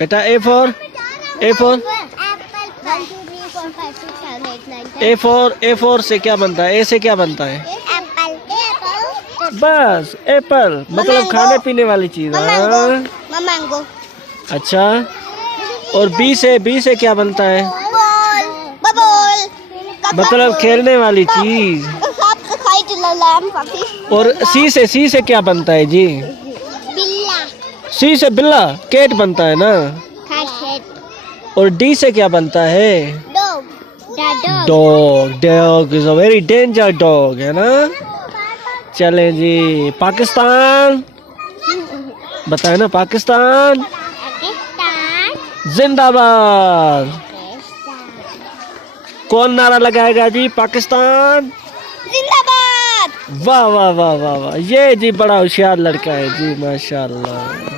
बेटा A for A for से क्या बनता है? ए से क्या बनता है? बस एप्पल, मतलब खाने पीने वाली चीज। मैंगो। अच्छा, और बी से क्या बनता है? बबल। मतलब खेलने वाली चीज। और सी से क्या बनता है जी? बिल्ला। सी से बिल्ला, कैट बनता है ना। और डी से क्या बनता है? Dog is a very danger dog, है ना। चलें जी, पाकिस्तान बताए ना, पाकिस्तान जिंदाबाद। कौन नारा लगाएगा जी? पाकिस्तान जिंदाबाद। वाह वाह वाह वाह वाह, ये जी बड़ा होशियार लड़का है जी, माशाल्लाह।